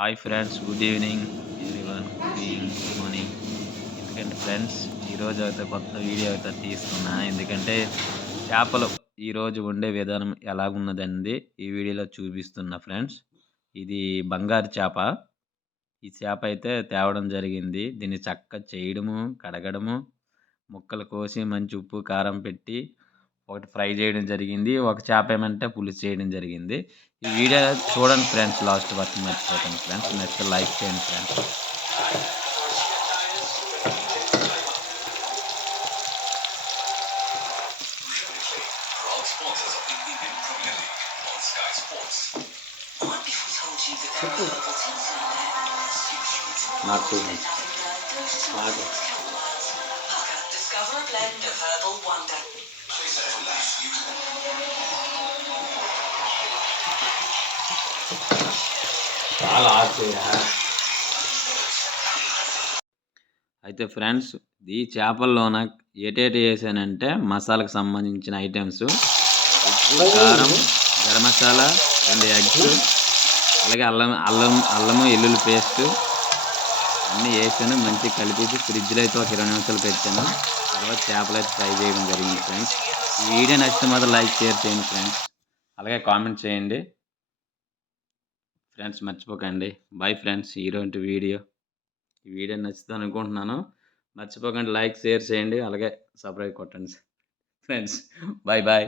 Hi friends, good evening everyone. Good evening, good morning. ఎందుకంటే friends, ఈరోజు అయితే కొత్త వీడియో అయితే తీస్తున్నా. ఎందుకంటే చేపలు ఈరోజు వండే విధానం ఎలాగున్నదండి ఈ వీడియోలో చూపిస్తున్నా ఫ్రెండ్స్. ఇది బంగారు చేప. ఈ చేప అయితే తేవడం జరిగింది. దీన్ని చక్కగా చేయడము, కడగడము, ముక్కలు కోసి మంచి ఉప్పు కారం పెట్టి ఒకటి ఫ్రై చేయడం జరిగింది. ఒక చేప ఏమంటే పులుసు చేయడం జరిగింది. ఈ వీడియో చూడండి ఫ్రెండ్స్, లాస్ట్ వరకు మర్చిపోకండి ఫ్రెండ్స్. నచ్చితే లైక్ చేయండి ఫ్రెండ్స్. నాకు చాలా అయితే ఫ్రెండ్స్, ఈ చేపల్లోన ఏటేటి వేసానంటే మసాలాకు సంబంధించిన ఐటమ్స్ ఉప్పు, కారం, గరం మసాలా, 2 ఎగ్స్, అలాగే అల్లము వెల్లుల్లి పేస్ట్ అన్నీ వేసాను. మంచిగా కలిపేసి ఫ్రిడ్జ్లో అయితే ఒక 20 నిమిషాలు పెట్టాను. తర్వాత చేపలు అయితే ఫ్రై చేయడం జరిగింది ఫ్రెండ్స్. ఈ వీడియో నచ్చితే మాత్రం లైక్, షేర్ చేయండి ఫ్రెండ్స్. అలాగే కామెంట్ చేయండి ఫ్రెండ్స్, మర్చిపోకండి. Bye friends. ఈరోజు వీడియో ఈ వీడియో నచ్చుతుంది అనుకుంటున్నాను. మర్చిపోకండి లైక్, షేర్ చేయండి. అలాగే సబ్స్క్రైబ్ కొట్టండి ఫ్రెండ్స్. Bye bye.